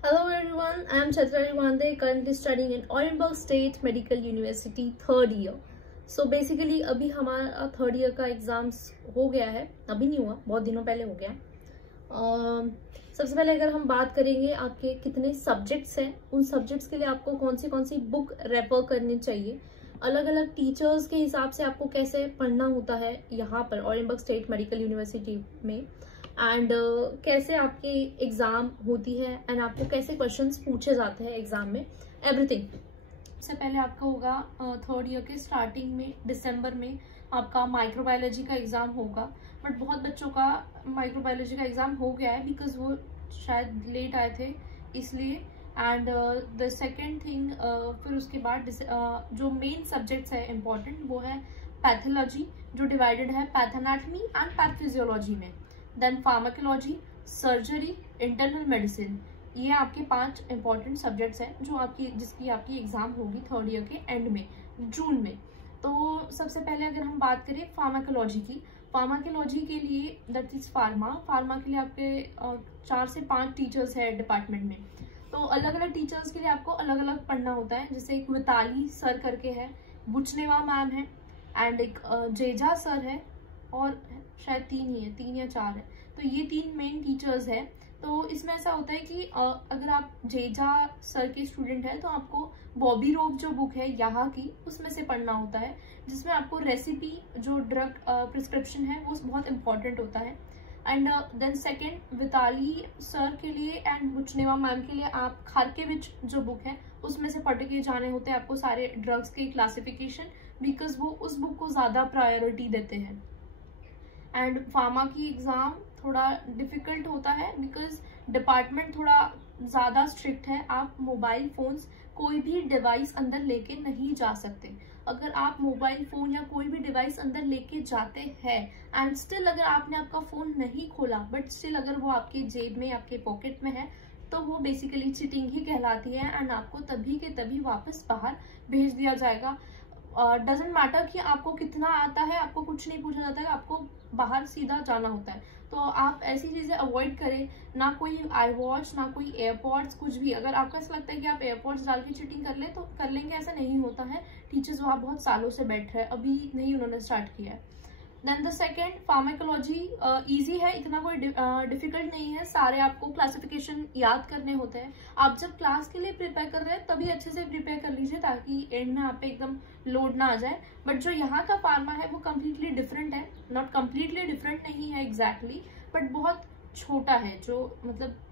Hello everyone, I am Chitra Rwande, currently studying in Orenburg State Medical University third year. So basically अभी हमारा third year का exams हो गया है, अभी नहीं हुआ, बहुत दिनों पहले हो गया। सबसे पहले अगर हम बात करेंगे आपके कितने सब्जेक्ट्स हैं, उन सब्जेक्ट्स के लिए आपको कौन सी बुक रेफर करनी चाहिए, अलग अलग टीचर्स के हिसाब से आपको कैसे पढ़ना होता है यहाँ पर ऑरेंबर्ग स्टेट मेडिकल यूनिवर्सिटी में, एंड कैसे आपकी एग्जाम होती है एंड आपको कैसे क्वेश्चंस पूछे जाते हैं एग्जाम में, एवरीथिंग। सबसे पहले आपका होगा थर्ड ईयर के स्टार्टिंग में दिसंबर में आपका माइक्रोबायोलॉजी का एग्जाम होगा, बट बहुत बच्चों का माइक्रोबायोलॉजी का एग्जाम हो गया है बिकॉज वो शायद लेट आए थे इसलिए। एंड द सेकेंड थिंग, फिर उसके बाद जो मेन सब्जेक्ट्स है इम्पॉर्टेंट वो है पैथोलॉजी, जो डिवाइडेड है पैथोनाटमी एंड पैथोफिजियोलॉजी में, then pharmacology, surgery, internal medicine. ये आपके 5 इंपॉर्टेंट सब्जेक्ट्स हैं जो जिसकी आपकी एग्जाम होगी थर्ड ईयर के एंड में, जून में। तो सबसे पहले अगर हम बात करें फार्माकोलॉजी की, फार्माकोलॉजी के लिए दैट इज फार्मा के लिए आपके 4 से 5 टीचर्स है डिपार्टमेंट में। तो अलग अलग टीचर्स के लिए आपको अलग अलग पढ़ना होता है। जैसे एक विताली सर करके है, बुचनेवा मैम है, एंड एक जेजा सर है, और शायद 3 या 4 है। तो ये 3 मेन टीचर्स है। तो इसमें ऐसा होता है कि अगर आप जेजा सर के स्टूडेंट हैं तो आपको बॉबी रोग जो बुक है यहाँ की उसमें से पढ़ना होता है, जिसमें आपको रेसिपी जो ड्रग प्रिस्क्रिप्शन है वो बहुत इंपॉर्टेंट होता है। And then second Vitaly sir के लिए एंड बुचनेवा मैम के लिए आप खारकेविच जो बुक है उसमें से पढ़ के जाने होते हैं आपको सारे ड्रग्स के क्लासिफिकेशन, बिकॉज वो उस बुक को ज़्यादा प्रायोरिटी देते हैं। एंड फार्मा की एग्ज़ाम थोड़ा डिफ़िकल्ट होता है बिकॉज डिपार्टमेंट थोड़ा ज़्यादा स्ट्रिक्ट है। आप मोबाइल फ़ोन्स कोई भी डिवाइस अंदर लेके नहीं जा सकते। अगर आप मोबाइल फ़ोन या कोई भी डिवाइस अंदर लेके जाते हैं एंड स्टिल अगर आपने आपका फ़ोन नहीं खोला बट स्टिल अगर वो आपके जेब में आपके पॉकेट में है तो वो बेसिकली चीटिंग ही कहलाती है एंड आपको तभी के तभी वापस बाहर भेज दिया जाएगा। डजेंट मैटर कि आपको कितना आता है, आपको कुछ नहीं पूछा जाता है, आपको बाहर सीधा जाना होता है। तो आप ऐसी चीज़ें अवॉइड करें, ना कोई आई वॉच ना कोई एयरपॉड्स, कुछ भी। अगर आपको ऐसा लगता है कि आप एयरपॉड्स डाल के चीटिंग कर ले तो कर लेंगे, ऐसा नहीं होता है। टीचर्स वहाँ बहुत सालों से बैठ रहे हैं, अभी नहीं उन्होंने स्टार्ट किया है। Then the second pharmacology easy है, इतना कोई डिफिकल्ट नहीं है। सारे आपको क्लासिफिकेशन याद करने होते हैं। आप जब क्लास के लिए प्रिपेयर कर रहे हैं तभी अच्छे से प्रिपेयर कर लीजिए ताकि एंड में आप पे एकदम लोड ना आ जाए। बट जो यहाँ का फार्मा है वो कम्प्लीटली डिफरेंट है, नॉट कम्प्लीटली डिफरेंट नहीं है एग्जैक्टली, बट बहुत छोटा है। जो मतलब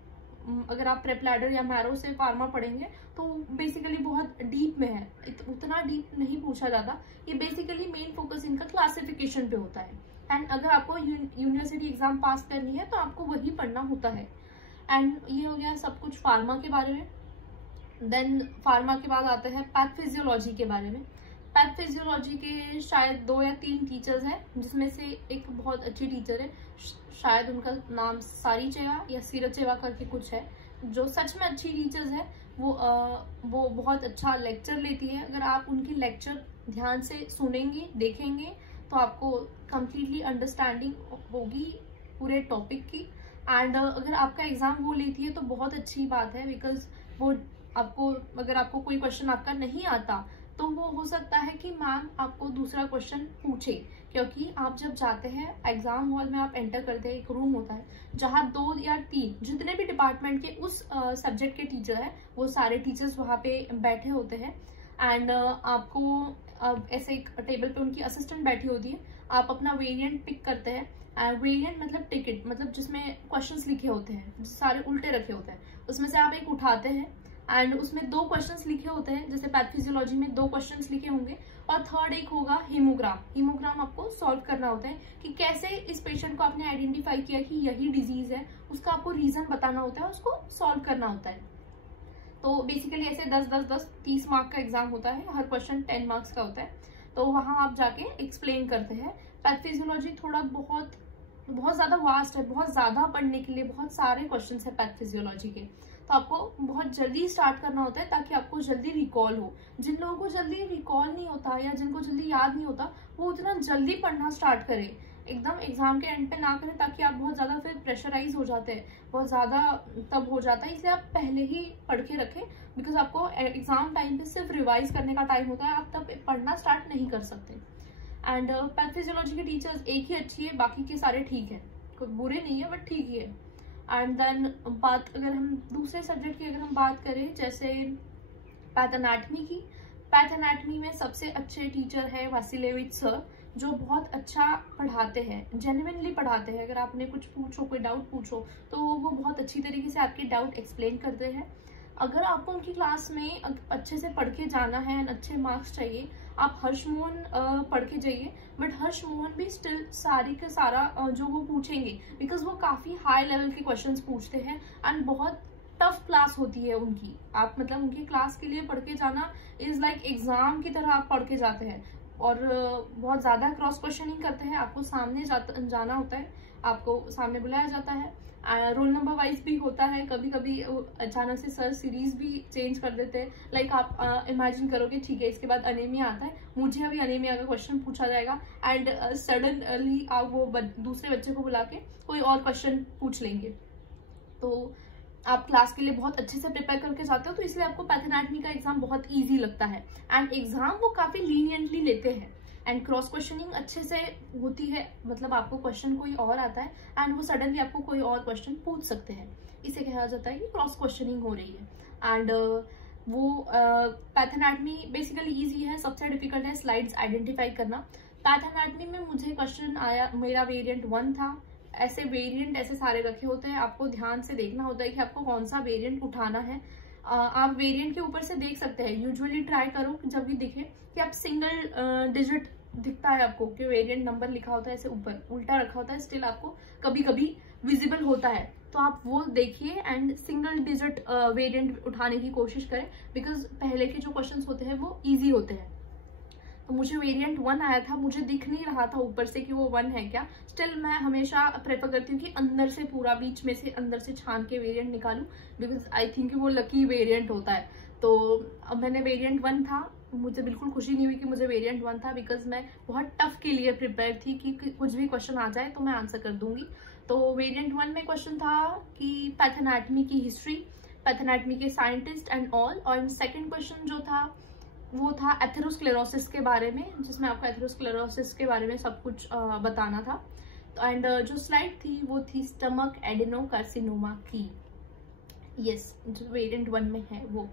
अगर आप प्रेप लैडर या मैरो से फार्मा पढ़ेंगे तो बेसिकली बहुत डीप में है, उतना डीप नहीं पूछा जाता। ये बेसिकली मेन फोकस इनका क्लासिफिकेशन पे होता है। एंड अगर आपको यूनिवर्सिटी एग्जाम पास करनी है तो आपको वही पढ़ना होता है। एंड ये हो गया सब कुछ फार्मा के बारे में। देन फार्मा के बाद आते हैं पैथोफिजियोलॉजी के बारे में। पैथोफिजियोलॉजी के शायद 2 या 3 टीचर्स हैं, जिसमें से एक बहुत अच्छी टीचर है, शायद उनका नाम सारीचेवा या सीरचेवा करके कुछ है, जो सच में अच्छी टीचर्स है। वो बहुत अच्छा लेक्चर लेती है। अगर आप उनकी लेक्चर ध्यान से सुनेंगे देखेंगे तो आपको कम्प्लीटली अंडरस्टैंडिंग होगी पूरे टॉपिक की। एंड अगर आपका एग्जाम वो लेती है तो बहुत अच्छी बात है, बिकॉज वो आपको अगर आपको कोई क्वेश्चन आपका नहीं आता तो वो हो सकता है कि मैम आपको दूसरा क्वेश्चन पूछे, क्योंकि आप जब जाते हैं एग्जाम हॉल में, आप एंटर करते हैं, एक रूम होता है जहाँ 2 या 3 जितने भी डिपार्टमेंट के उस सब्जेक्ट के टीचर हैं वो सारे टीचर्स वहाँ पे बैठे होते हैं। एंड आपको ऐसे एक टेबल पे उनकी असिस्टेंट बैठी होती है, आप अपना वेरिएंट पिक करते हैं। वेरिएंट मतलब टिकट, मतलब जिसमें क्वेश्चंस लिखे होते हैं, सारे उल्टे रखे होते हैं, उसमें से आप एक उठाते हैं एंड उसमें 2 क्वेश्चंस लिखे होते हैं। जैसे पैथोफिजियोलॉजी में 2 क्वेश्चंस लिखे होंगे और थर्ड एक होगा हीमोग्राम आपको सॉल्व करना होता है कि कैसे इस पेशेंट को आपने आइडेंटिफाई किया कि यही डिजीज है, उसका आपको रीजन बताना होता है, उसको सॉल्व करना होता है। तो बेसिकली ऐसे 10-10-10 30 मार्क का एग्जाम होता है, हर क्वेश्चन 10 मार्क्स का होता है। तो वहाँ आप जाके एक्सप्लेन करते हैं। पैथोफिजियोलॉजी थोड़ा बहुत ज़्यादा वास्ट है, बहुत ज़्यादा पढ़ने के लिए बहुत सारे क्वेश्चन है पैथोफिजियोलॉजी के। तो आपको बहुत जल्दी स्टार्ट करना होता है ताकि आपको जल्दी रिकॉल हो। जिन लोगों को जल्दी रिकॉल नहीं होता या जिनको जल्दी याद नहीं होता वो उतना जल्दी पढ़ना स्टार्ट करें। एकदम एग्जाम के एंड पे ना करें, ताकि आप बहुत ज़्यादा फिर प्रेशराइज हो जाते हैं, बहुत ज़्यादा तब हो जाता है। इसलिए आप पहले ही पढ़ के रखें, बिकॉज आपको एग्जाम टाइम पे सिर्फ रिवाइज करने का टाइम होता है, आप तब पढ़ना स्टार्ट नहीं कर सकते। एंड पैथोफिजियोलॉजी के टीचर्स एक ही अच्छी है, बाकी के सारे ठीक है, कोई बुरे नहीं है बट ठीक ही है। एंड देन बात अगर हम दूसरे सब्जेक्ट की अगर हम बात करें, जैसे पैथ एनाटमी की, पैथ एनाटमी में सबसे अच्छे टीचर है वासिलेविच सर, जो बहुत अच्छा पढ़ाते हैं, जेन्युइनली पढ़ाते हैं। अगर आपने कुछ पूछो, कोई डाउट पूछो, तो वो बहुत अच्छी तरीके से आपके डाउट एक्सप्लेन करते हैं। अगर आपको उनकी क्लास में अच्छे से पढ़ के जाना है एंड अच्छे मार्क्स चाहिए, आप हर्ष मोहन पढ़ के जाइए। बट हर्ष मोहन भी स्टिल सारी का सारा जो वो पूछेंगे, बिकॉज वो काफ़ी हाई लेवल के क्वेश्चंस पूछते हैं एंड बहुत टफ क्लास होती है उनकी। आप मतलब उनकी क्लास के लिए पढ़ के जाना इज लाइक एग्जाम की तरह आप पढ़ के जाते हैं, और बहुत ज़्यादा क्रॉस क्वेश्चनिंग करते हैं, आपको सामने जाना होता है, आपको सामने बुलाया जाता है, रोल नंबर वाइज भी होता है। कभी कभी अचानक से सर सीरीज भी चेंज कर देते हैं। लाइक आप इमेजिन करोगे, ठीक है इसके बाद अनेमिया आता है, मुझे अभी अनेमिया का क्वेश्चन पूछा जाएगा, एंड सडनली आप वो दूसरे बच्चे को बुला के कोई और क्वेश्चन पूछ लेंगे। तो आप क्लास के लिए बहुत अच्छे से प्रिपेयर करके जाते हो, तो इसलिए आपको पैथ एनाटमी का एग्जाम बहुत इजी लगता है। एंड एग्जाम वो काफी लीनियंटली लेते हैं, एंड क्रॉस क्वेश्चनिंग अच्छे से होती है, मतलब आपको क्वेश्चन कोई और आता है एंड वो सडनली आपको कोई और क्वेश्चन पूछ सकते हैं, इसे कहा जाता है कि क्रॉस क्वेश्चनिंग हो रही है। एंड वो पैथ एनाटमी बेसिकली ईजी है, सबसे डिफिकल्ट है स्लाइड्स आइडेंटिफाई करना। पैथ एनाटमी में मुझे क्वेश्चन आया, मेरा वेरिएंट 1 था। ऐसे वेरिएंट ऐसे सारे रखे होते हैं, आपको ध्यान से देखना होता है कि आपको कौन सा वेरिएंट उठाना है। आप वेरिएंट के ऊपर से देख सकते हैं, यूजुअली ट्राई करो कि जब भी दिखे कि आप सिंगल डिजिट दिखता है आपको, कि वेरिएंट नंबर लिखा होता है ऐसे ऊपर उल्टा रखा होता है, स्टिल आपको कभी कभी विजिबल होता है, तो आप वो देखिए एंड सिंगल डिजिट वेरिएंट उठाने की कोशिश करें, बिकॉज पहले के जो क्वेश्चन होते हैं वो ईजी होते हैं। तो मुझे वेरिएंट 1 आया था, मुझे दिख नहीं रहा था ऊपर से कि वो 1 है क्या। स्टिल मैं हमेशा प्रेफर करती हूँ कि अंदर से पूरा बीच में से अंदर से छान के वेरिएंट निकालूं, बिकॉज आई थिंक वो लकी वेरिएंट होता है। तो अब मैंने वेरिएंट 1 था, मुझे बिल्कुल खुशी नहीं हुई कि मुझे वेरिएंट 1 था, बिकॉज मैं बहुत टफ के लिए प्रिपेयर थी कि कुछ भी क्वेश्चन आ जाए तो मैं आंसर कर दूंगी। तो वेरिएंट 1 में क्वेश्चन था कि पैथ एनाटमी की हिस्ट्री, पैथ एनाटमी के साइंटिस्ट एंड ऑल, और सेकेंड क्वेश्चन जो था वो था एथेरोस्क्लेरोसिस के बारे में, जिसमें आपको एथेरोस्क्लेरोसिस के बारे में सब कुछ बताना था। एंड जो स्लाइड थी वो थी स्टमक एडेनोकार्सिनोमा की, यस, जो वेरिएंट 1 में है वो।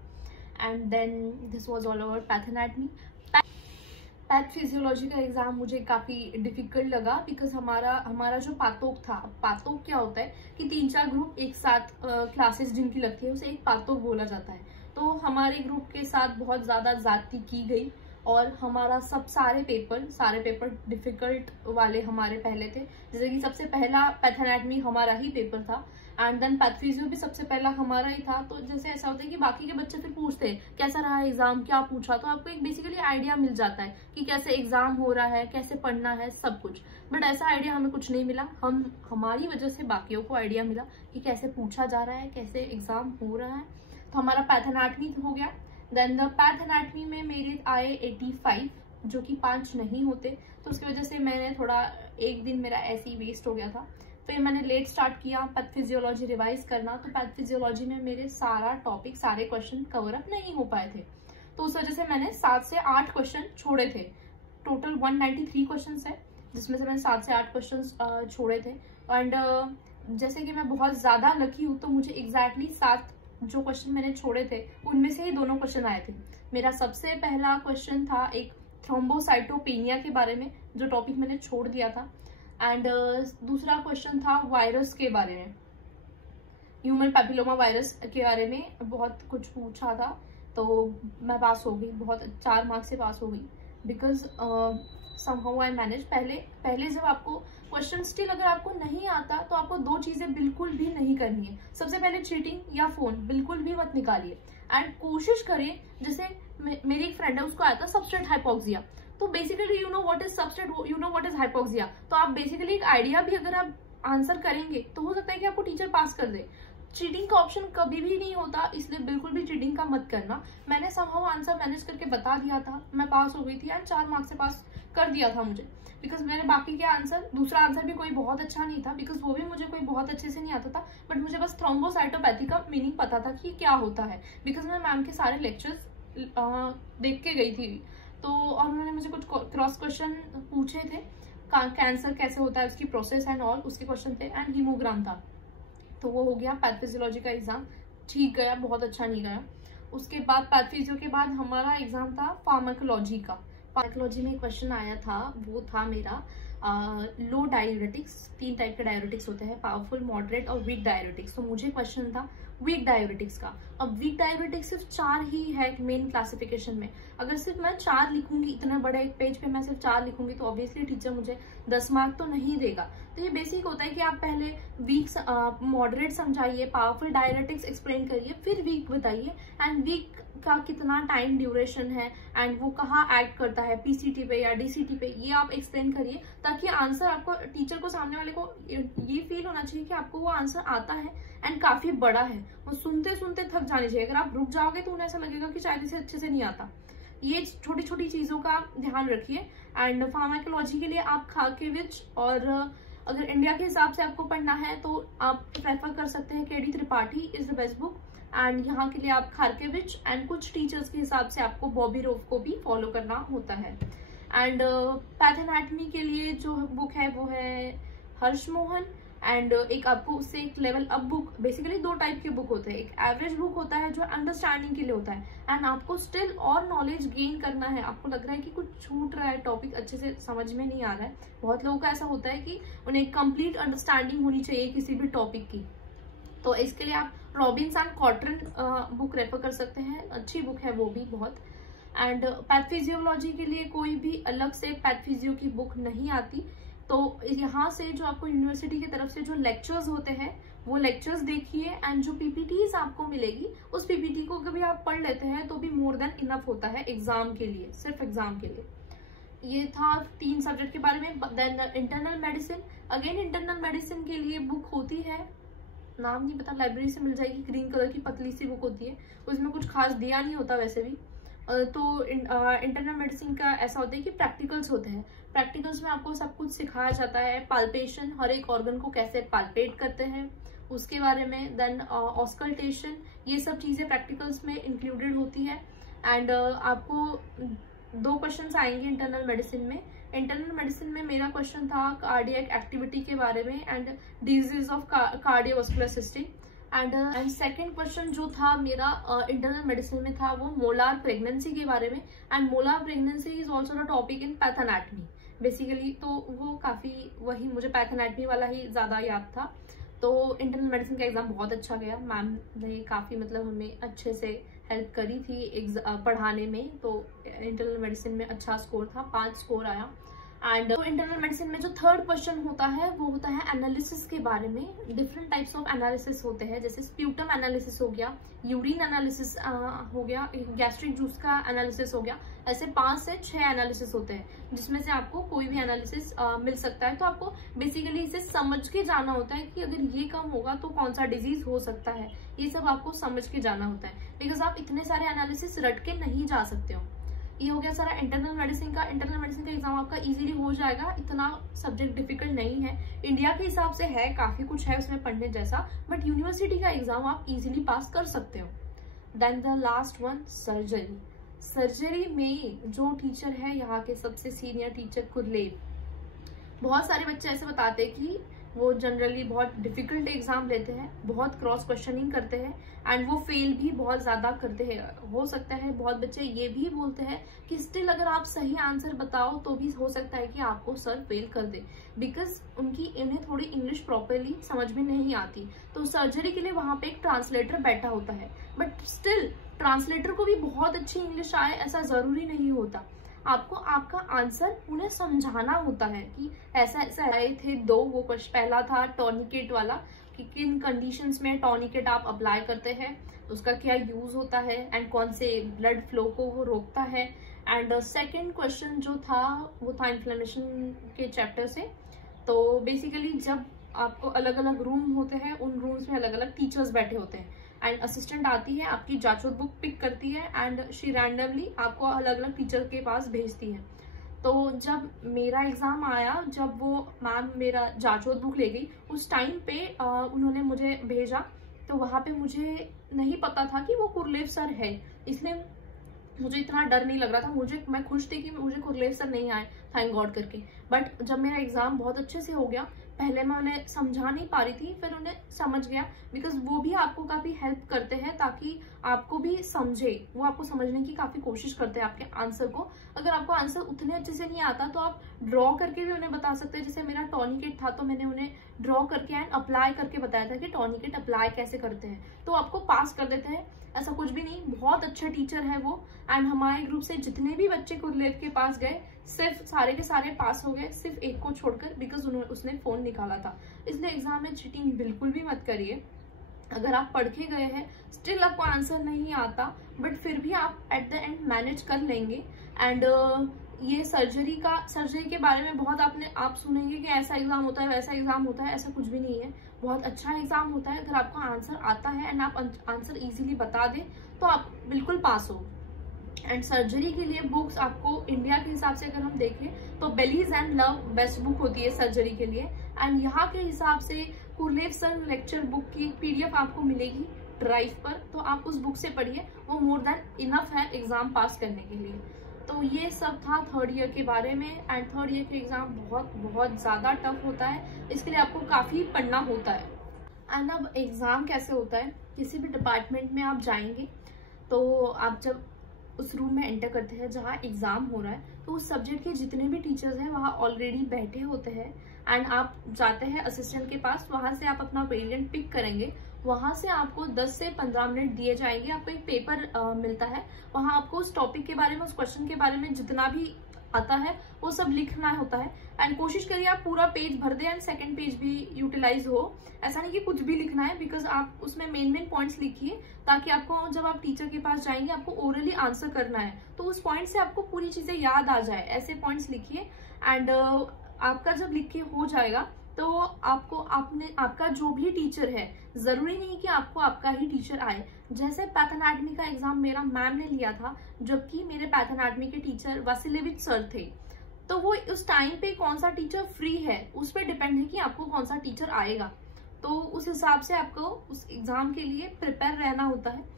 And then this was all over path anatomy. Path physiology का एग्जाम मुझे काफी डिफिकल्ट लगा, बिकॉज हमारा जो पातोक था, पातोक क्या होता है कि 3-4 ग्रुप एक साथ क्लासेस जिनकी लगती है उसे एक पातोक बोला जाता है। तो हमारे ग्रुप के साथ बहुत ज्यादा ज्यादती की गई, और हमारा सारे पेपर डिफिकल्ट वाले हमारे पहले थे। जैसे कि सबसे पहला पैथ एनाटमी हमारा ही पेपर था, एंड देन पैथ फिजियो भी सबसे पहला हमारा ही था। तो जैसे ऐसा होता है कि बाकी के बच्चे फिर पूछते हैं कैसा रहा एग्जाम, क्या पूछा, तो आपको एक बेसिकली आइडिया मिल जाता है कि कैसे एग्जाम हो रहा है, कैसे पढ़ना है, सब कुछ। बट ऐसा आइडिया हमें कुछ नहीं मिला, हमारी वजह से बाकियों को आइडिया मिला कि कैसे पूछा जा रहा है, कैसे एग्जाम हो रहा है। तो हमारा पैथ एनाटमी हो गया। देन द पैथ एनाटमी में मेरे आए 85, जो कि 5 नहीं होते, तो उसकी वजह से मैंने थोड़ा एक दिन मेरा ऐसे ही वेस्ट हो गया था। फिर मैंने लेट स्टार्ट किया पैथ फिजियोलॉजी रिवाइज करना, तो पैथ फिजियोलॉजी में मेरे सारा टॉपिक, सारे क्वेश्चन कवर अप नहीं हो पाए थे, तो उस वजह से मैंने 7 से 8 क्वेश्चन छोड़े थे। टोटल 193 क्वेश्चन है, जिसमें से मैंने 7 से 8 क्वेश्चन छोड़े थे। एंड जैसे कि मैं बहुत ज्यादा लकी हूँ, तो मुझे एग्जैक्टली 7 जो क्वेश्चन मैंने छोड़े थे उनमें से ही 2 क्वेश्चन आए थे। मेरा सबसे पहला क्वेश्चन था एक थ्रोम्बोसाइटोपेनिया के बारे में, जो टॉपिक मैंने छोड़ दिया था, एंड दूसरा क्वेश्चन था वायरस के बारे में, ह्यूमन पैपिलोमा वायरस के बारे में बहुत कुछ पूछा था। तो मैं पास हो गई, बहुत 4 मार्क्स से पास हो गई, बिकॉज समहाउ आई मैनेज। पहले जब आपको क्वेश्चन स्टिल अगर आपको नहीं आता, तो आपको 2 चीजें बिल्कुल भी नहीं करनी है। सबसे पहले चीटिंग या फोन बिल्कुल भी मत निकालिए, एंड कोशिश करें, जैसे मेरी एक फ्रेंड है, उसको आया था सबस्ट्रेट हाइपोक्सिया, तो basically you know what is substrate, you know what is hypoxia, तो आप बेसिकली एक आइडिया भी अगर आप आंसर करेंगे तो हो सकता है कि आपको टीचर पास कर दे। चीटिंग का ऑप्शन कभी भी नहीं होता, इसलिए बिल्कुल भी चीटिंग का मत करना। मैंने समहाउ आंसर मैनेज करके बता दिया था, मैं पास हो गई थी, एंड 4 मार्क्स से पास कर दिया था मुझे, बिकॉज मेरे बाकी के आंसर, दूसरा आंसर भी कोई बहुत अच्छा नहीं था, बिकॉज वो भी मुझे कोई बहुत अच्छे से नहीं आता था, बट मुझे बस थ्रोम्बोसाइटोपैथी का मीनिंग पता था कि क्या होता है, बिकॉज मैं मैम के सारे लेक्चर्स देख के गई थी। तो और उन्होंने मुझे कुछ क्रॉस क्वेश्चन पूछे थे, कैंसर कैसे होता है उसकी प्रोसेस एंड ऑल, उसके क्वेश्चन थे, एंड हीमोग्राम था। तो वो हो गया पैथोफिजियोलॉजी का एग्जाम, ठीक गया, बहुत अच्छा नहीं गया। उसके बाद पैथोफिजियो के बाद हमारा एग्जाम था फार्माकोलॉजी का। फार्माकोलॉजी में क्वेश्चन आया था, वो था मेरा लो डाययूरेटिक्स, 3 टाइप के डाययूरेटिक्स होते हैं, पावरफुल, मॉडरेट और वीक डाययूरेटिक्स। तो मुझे क्वेश्चन था वीक डाययूरेटिक्स का। अब वीक डाययूरेटिक्स सिर्फ 4 ही है मेन क्लासिफिकेशन में, अगर सिर्फ मैं 4 लिखूंगी, इतना बड़ा एक पेज पे मैं सिर्फ 4 लिखूंगी, तो ऑब्वियसली टीचर मुझे 10 मार्क तो नहीं देगा। तो ये बेसिक होता है कि आप पहले वीक मॉडरेट समझाइए, पावरफुल डाययूरेटिक्स एक्सप्लेन करिए, फिर वीक बताइए, एंड वीक का कितना टाइम ड्यूरेशन है एंड वो कहाँ एक्ट करता है, पीसीटी पे या डीसीटी पे, ये आप एक्सप्लेन करिए, ताकि आंसर आपको, टीचर को, सामने वाले को ये फील होना चाहिए कि आपको वो आंसर आता है एंड काफी बड़ा है, वो सुनते सुनते थक जानी चाहिए। अगर आप रुक जाओगे तो उन्हें ऐसा लगेगा कि शायद इसे अच्छे से नहीं आता। ये छोटी छोटी चीजों का ध्यान रखिए। एंड फार्माकोलॉजी के लिए आप खारकेविच, और अगर इंडिया के हिसाब से आपको पढ़ना है तो आप प्रेफर कर सकते हैं KD Tripathi is the best book, and यहाँ के लिए आप खारकेविच, एंड कुछ टीचर्स के हिसाब से आपको बॉबी रोव को भी फॉलो करना होता है। एंड पैथोएनाटॉमी के लिए जो बुक है वो है हर्ष मोहन, एंड एक आपको उससे एक level up book, basically 2 type के बुक होते हैं, एक एवरेज बुक होता है जो अंडरस्टैंडिंग के लिए होता है, एंड आपको स्टिल और नॉलेज गेन करना है, आपको लग रहा है कि कुछ छूट रहा है, टॉपिक अच्छे से समझ में नहीं आ रहा है। बहुत लोगों का ऐसा होता है कि उन्हें कंप्लीट अंडरस्टैंडिंग होनी चाहिए किसी भी टॉपिक की, तो इसके लिए आप रॉबिन्स एंड कॉटरन बुक रेफर कर सकते हैं, अच्छी बुक है वो भी बहुत। एंड पैथोफिजियोलॉजी के लिए कोई भी अलग से पैथोफिजियो की बुक नहीं आती, तो यहाँ से जो आपको यूनिवर्सिटी की तरफ से जो लेक्चर्स होते हैं वो लेक्चर्स देखिए, एंड जो पीपीटीज आपको मिलेगी उस पीपीटी को कभी आप पढ़ लेते हैं तो भी मोर देन इनफ होता है एग्जाम के लिए, सिर्फ एग्जाम के लिए। ये था 3 सब्जेक्ट के बारे में। Then internal medicine, again internal medicine के लिए बुक होती है, नाम नहीं पता, लाइब्रेरी से मिल जाएगी, ग्रीन कलर की पतली सी बुक होती है, उसमें कुछ खास दिया नहीं होता वैसे भी। तो इंटरनल मेडिसिन का ऐसा होता है कि प्रैक्टिकल्स होते हैं, प्रैक्टिकल्स में आपको सब कुछ सिखाया जाता है, पाल्पेशन, हर एक ऑर्गन को कैसे पाल्पेट करते हैं उसके बारे में, देन ऑस्कल्टेशन, ये सब चीज़ें प्रैक्टिकल्स में इंक्लूडेड होती है। एंड आपको 2 क्वेश्चन आएंगे इंटरनल मेडिसिन में। इंटरनल मेडिसिन में मेरा क्वेश्चन था कार्डियक एक्टिविटी के बारे में and disease of cardiovascular system, and second question जो था मेरा इंटरनल मेडिसिन में था वो मोलार प्रेगनेंसी के बारे में, and molar pregnancy is also the topic in pathoanatomy basically, तो वो काफी वही मुझे पैथोएनाटॉमी वाला ही ज्यादा याद था। तो इंटरनल मेडिसिन का एग्जाम बहुत अच्छा गया, मैम ने काफी मतलब हमें अच्छे से हेल्प करी थी पढ़ाने में, तो इंटरनल मेडिसिन में अच्छा स्कोर था, 5 स्कोर आया। एंड इंटरनल मेडिसिन में जो 3rd क्वेश्चन होता है वो होता है एनालिसिस के बारे में। डिफरेंट टाइप्स ऑफ एनालिसिस होते हैं, जैसे स्प्यूटम एनालिसिस हो गया, यूरिन एनालिसिस हो गया, गैस्ट्रिक जूस का एनालिसिस हो गया, ऐसे 5 से 6 एनालिसिस होते हैं, जिसमें से आपको कोई भी एनालिसिस मिल सकता है। तो आपको बेसिकली इसे समझ के जाना होता है कि अगर ये कम होगा तो कौन सा डिजीज हो सकता है, ये सब आपको समझ के जाना होता है, बिकॉज आप इतने सारे एनालिसिस रट के नहीं जा सकते हो। ये हो गया सारा इंटरनल मेडिसिन का। इंटरनल मेडिसिन का एग्जाम आपका इजीली हो जाएगा, इतना सब्जेक्ट डिफिकल्ट नहीं है, इंडिया के हिसाब से है, काफी कुछ है उसमें पढ़ने जैसा, बट यूनिवर्सिटी का एग्जाम आप इजीली पास कर सकते हो। Then the last one, surgery. Surgery में जो टीचर है यहाँ के सबसे सीनियर टीचर कुरलेब, बहुत सारे बच्चे ऐसे बताते हैं कि वो जनरली बहुत डिफिकल्ट एग्जाम लेते हैं, बहुत क्रॉस क्वेश्चनिंग करते हैं, एंड वो फेल भी बहुत ज्यादा करते हैं। हो सकता है बहुत बच्चे ये भी बोलते हैं कि स्टिल अगर आप सही आंसर बताओ तो भी हो सकता है कि आपको सर फेल कर दे, बिकॉज इन्हें थोड़ी इंग्लिश प्रॉपरली समझ में नहीं आती। तो सर्जरी के लिए वहां पे एक ट्रांसलेटर बैठा होता है, बट स्टिल ट्रांसलेटर को भी बहुत अच्छी इंग्लिश आए ऐसा जरूरी नहीं होता, आपको आपका आंसर उन्हें समझाना होता है कि ऐसा ऐसा आए थे 2, वो पहला था टॉर्निकेट वाला, कि किन कंडीशंस में टॉर्निकेट आप अप्लाई करते हैं, उसका क्या यूज होता है, एंड कौन से ब्लड फ्लो को वो रोकता है। एंड सेकंड क्वेश्चन जो था वो था इन्फ्लेमेशन के चैप्टर से। तो बेसिकली जब आपको अलग अलग रूम होते हैं, उन रूम्स में अलग अलग टीचर्स बैठे होते हैं, एंड असिस्टेंट आती है, आपकी जांच बुक पिक करती है, एंड शी रैंडमली आपको अलग अलग टीचर के पास भेजती है। तो जब मेरा एग्ज़ाम आया, जब वो मैम मेरा जांचोत बुक ले गई, उस टाइम पे उन्होंने मुझे भेजा, तो वहाँ पे मुझे नहीं पता था कि वो कुरलेव सर है, इसलिए मुझे इतना डर नहीं लग रहा था। मैं खुश थी कि मुझे कुरलेव सर नहीं आए, थैंक गॉड करके। बट जब मेरा एग्ज़ाम बहुत अच्छे से हो गया, पहले मैं उन्हें समझा नहीं पा रही थी, फिर उन्हें समझ गया, बिकॉज वो भी आपको काफ़ी हेल्प करते हैं ताकि आपको भी समझे, वो आपको समझने की काफ़ी कोशिश करते हैं आपके आंसर को। अगर आपको आंसर उतने अच्छे से नहीं आता तो आप ड्रॉ करके भी उन्हें बता सकते हैं। जैसे मेरा टॉर्निकेट था तो मैंने उन्हें ड्रॉ करके एंड अप्लाई करके बताया था कि टॉर्निकेट अप्लाई कैसे करते हैं, तो आपको पास कर देते हैं। ऐसा कुछ भी नहीं, बहुत अच्छा टीचर है वो। एंड हमारे ग्रुप से जितने भी बच्चे कुरलेव के पास गए, सिर्फ सारे के सारे पास हो गए, सिर्फ एक को छोड़कर, बिकॉज उसने फोन निकाला था। इसलिए एग्जाम में चीटिंग बिल्कुल भी मत करिए। अगर आप पढ़ के गए हैं, स्टिल आपको आंसर नहीं आता, बट फिर भी आप एट द एंड मैनेज कर लेंगे। एंड ये सर्जरी के बारे में बहुत आप सुनेंगे कि ऐसा एग्जाम होता है, वैसा एग्जाम होता है। ऐसा कुछ भी नहीं है, बहुत अच्छा एग्जाम होता है। अगर आपको आंसर आता है एंड आप आंसर इजीली बता दें तो आप बिल्कुल पास हो। एंड सर्जरी के लिए बुक्स आपको इंडिया के हिसाब से अगर हम देखें तो बेलीज एंड लव बेस्ट बुक होती है सर्जरी के लिए। एंड यहाँ के हिसाब से कुरलेव सर लेक्चर बुक की PDF आपको मिलेगी ड्राइव पर, तो आप उस बुक से पढ़िए, वो मोर देन इनफ है एग्जाम पास करने के लिए। तो ये सब था थर्ड ईयर के बारे में। एंड थर्ड ईयर के एग्जाम बहुत ज़्यादा टफ होता है, इसके लिए आपको काफ़ी पढ़ना होता है। एंड अब एग्ज़ाम कैसे होता है, किसी भी डिपार्टमेंट में आप जाएंगे तो आप जब उस रूम में एंटर करते हैं जहाँ एग्ज़ाम हो रहा है, तो उस सब्जेक्ट के जितने भी टीचर्स हैं वहाँ ऑलरेडी बैठे होते हैं। एंड आप जाते हैं असिस्टेंट के पास, वहाँ से आप अपना वेरिएंट पिक करेंगे, वहाँ से आपको 10 से 15 मिनट दिए जाएंगे। आपको एक पेपर मिलता है, वहाँ आपको उस टॉपिक के बारे में, उस क्वेश्चन के बारे में जितना भी आता है वो सब लिखना होता है। एंड कोशिश करिए आप पूरा पेज भर दें एंड सेकंड पेज भी यूटिलाइज हो। ऐसा नहीं कि कुछ भी लिखना है, बिकॉज आप उसमें मेन पॉइंट्स लिखिए, ताकि आपको जब आप टीचर के पास जाएंगे आपको ओरली आंसर करना है तो उस पॉइंट से आपको पूरी चीजें याद आ जाए, ऐसे पॉइंट्स लिखिए। एंड आपका जब लिख के हो जाएगा तो आपका जो भी टीचर है, जरूरी नहीं कि आपको आपका ही टीचर आए। जैसे पैथ एनाटॉमी का एग्जाम मेरा मैम ने लिया था, जबकि मेरे पैथ एनाटॉमी के टीचर वासिलेविच सर थे, तो वो उस टाइम पे कौन सा टीचर फ्री है उस पर डिपेंड है कि आपको कौन सा टीचर आएगा। तो उस हिसाब से आपको उस एग्जाम के लिए प्रिपेयर रहना होता है।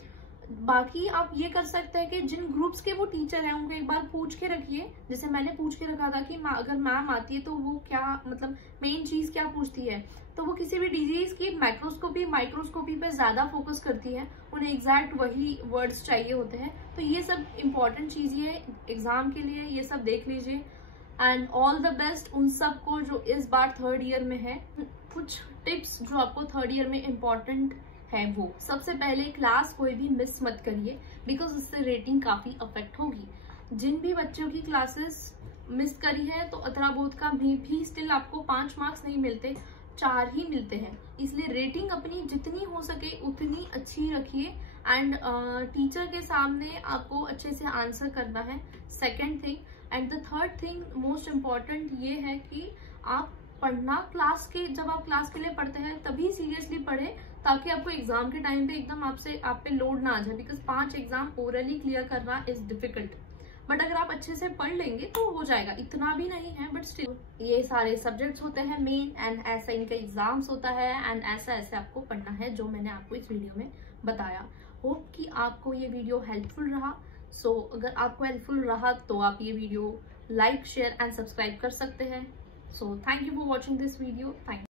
बाकी आप ये कर सकते हैं कि जिन ग्रुप्स के वो टीचर हैं उनको एक बार पूछ के रखिए। जैसे मैंने पूछ के रखा था कि अगर मैम आती है तो वो क्या, मतलब मेन चीज क्या पूछती है, तो वो किसी भी डिजीज की मैक्रोस्कोपी माइक्रोस्कोपी पे ज्यादा फोकस करती है, उन्हें एग्जैक्ट वही वर्ड्स चाहिए होते हैं। तो ये सब इम्पोर्टेंट चीज ये एग्जाम के लिए, ये सब देख लीजिए। एंड ऑल द बेस्ट उन सबको जो इस बार थर्ड ईयर में है। कुछ टिप्स जो आपको थर्ड ईयर में इम्पोर्टेंट है वो, सबसे पहले क्लास कोई भी मिस मत करिए, बिकॉज इससे रेटिंग काफी अफेक्ट होगी। जिन भी बच्चों की क्लासेस मिस करी है तो अतरा बोध का भी स्टिल आपको 5 मार्क्स नहीं मिलते, 4 ही मिलते हैं। इसलिए रेटिंग अपनी जितनी हो सके उतनी अच्छी रखिए। एंड टीचर के सामने आपको अच्छे से आंसर करना है, second thing. And the third thing most important ये है कि आप पढ़ना क्लास के, जब आप क्लास के लिए पढ़ते हैं तभी सीरियसली पढ़े, ताकि आपको एग्जाम के टाइम पे एकदम आप पे लोड ना आ जाए, बिकॉज 5 एग्जाम ओरली क्लियर करना इज डिफिकल्ट। बट अगर आप अच्छे से पढ़ लेंगे तो हो जाएगा, इतना भी नहीं है बट स्टिल। ये सारे सब्जेक्ट्स होते हैं मेन, एंड ऐसा इनका एग्जाम्स होता है, एंड ऐसा ऐसे आपको पढ़ना है जो मैंने आपको इस वीडियो में बताया। होप कि आपको ये वीडियो हेल्पफुल रहा। सो अगर आपको हेल्पफुल रहा तो आप ये video like share and subscribe कर सकते हैं। So thank you for watching this video. Thank